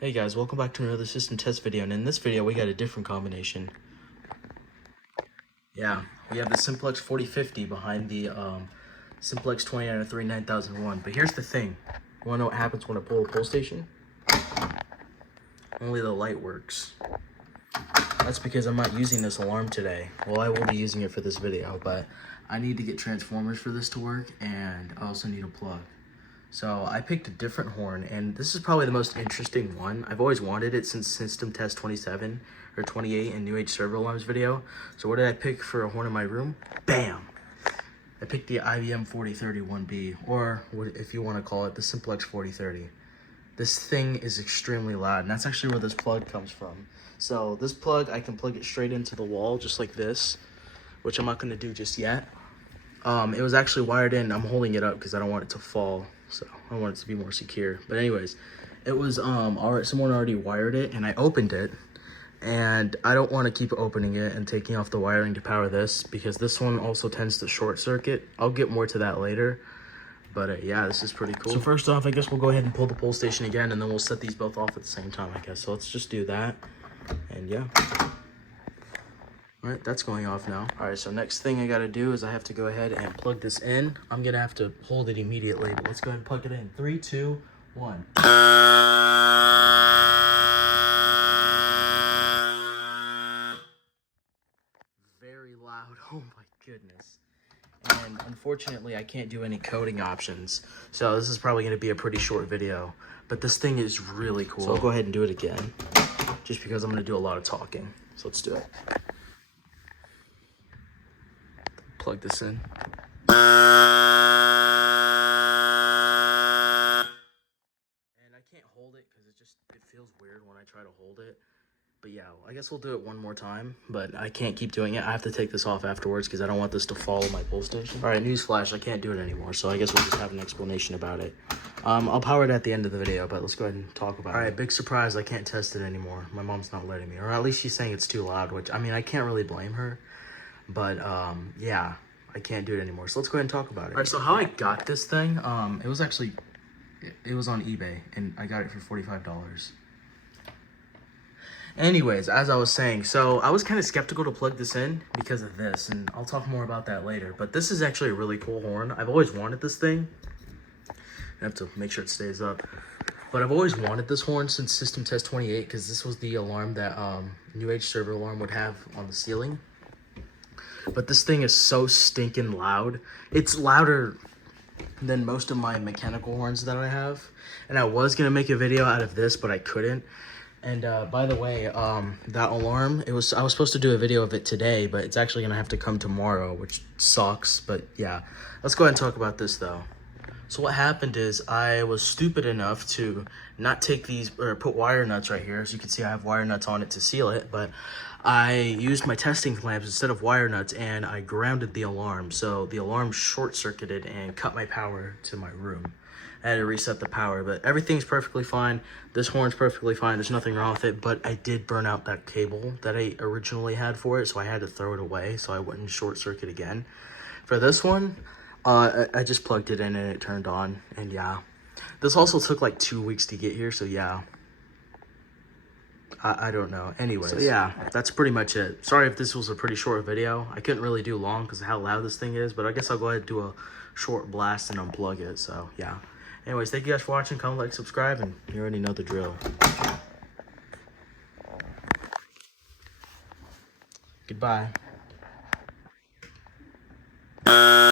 Hey guys, welcome back to another system test video, and in this video we got a different combination. Yeah, we have the Simplex 4050 behind the Simplex 2903 9001. But here's the thing, you wanna know what happens when I pull a pull station? Only the light works. That's because I'm not using this alarm today. Well, I will be using it for this video, but I need to get transformers for this to work, and I also need a plug. So I picked a different horn, and this is probably the most interesting one. I've always wanted it since System Test 27 or 28 in New Age Server Alarms video. So what did I pick for a horn in my room? Bam! I picked the IBM 4031B, or if you want to call it, the Simplex 4030. This thing is extremely loud, and that's actually where this plug comes from. So this plug, I can plug it straight into the wall, just like this, which I'm not going to do just yet. It was actually wired in. I'm holding it up because I don't want it to fall, so I want it to be more secure. But anyways, it was someone already wired it, and I opened it, and I don't want to keep opening it and taking off the wiring to power this, because this one also tends to short circuit. I'll get more to that later, but yeah, this is pretty cool. So first off, I guess we'll go ahead and pull the pull station again, and then we'll set these both off at the same time, I guess. So let's just do that, and yeah. All right, that's going off now. All right, so next thing I gotta do is I have to go ahead and plug this in. I'm gonna have to hold it immediately, but let's go ahead and plug it in. 3, 2, 1. Very loud, oh my goodness. And unfortunately, I can't do any coding options. So this is probably gonna be a pretty short video, but this thing is really cool. So I'll go ahead and do it again, just because I'm gonna do a lot of talking. So let's do it. Plug this in. And I can't hold it because it feels weird when I try to hold it. But yeah, I guess we'll do it one more time, but I can't keep doing it. I have to take this off afterwards because I don't want this to follow my pull station. All right, newsflash, I can't do it anymore, so I guess we'll just have an explanation about it. I'll power it at the end of the video, but let's go ahead and talk about it. All right, big surprise, I can't test it anymore. My mom's not letting me, or at least she's saying it's too loud, which, I mean, I can't really blame her. But yeah, I can't do it anymore. So let's go ahead and talk about it. All right, so how I got this thing, it was on eBay, and I got it for $45. Anyways, as I was saying, so I was kind of skeptical to plug this in because of this, and I'll talk more about that later. But this is actually a really cool horn. I've always wanted this thing. I have to make sure it stays up. But I've always wanted this horn since System Test 28, because this was the alarm that New Age Server Alarm would have on the ceiling. But this thing is so stinking loud. It's louder than most of my mechanical horns that I have. And I was going to make a video out of this, but I couldn't. And by the way, that alarm, I was supposed to do a video of it today, but it's actually going to have to come tomorrow, which sucks. But yeah, let's go ahead and talk about this though. So what happened is I was stupid enough to not take these, or put wire nuts right here. As you can see, I have wire nuts on it to seal it, but I used my testing clamps instead of wire nuts, and I grounded the alarm. So the alarm short-circuited and cut my power to my room. I had to reset the power, but everything's perfectly fine. This horn's perfectly fine. There's nothing wrong with it, but I did burn out that cable that I originally had for it, so I had to throw it away so I wouldn't short-circuit again. For this one, I just plugged it in and it turned on, and yeah. This also took like 2 weeks to get here, so yeah. I don't know. Anyways, so yeah, that's pretty much it. Sorry if this was a pretty short video. I couldn't really do long because of how loud this thing is, but I guess I'll go ahead and do a short blast and unplug it, so yeah. Anyways, thank you guys for watching. Comment, like, subscribe, and you already know the drill. Goodbye.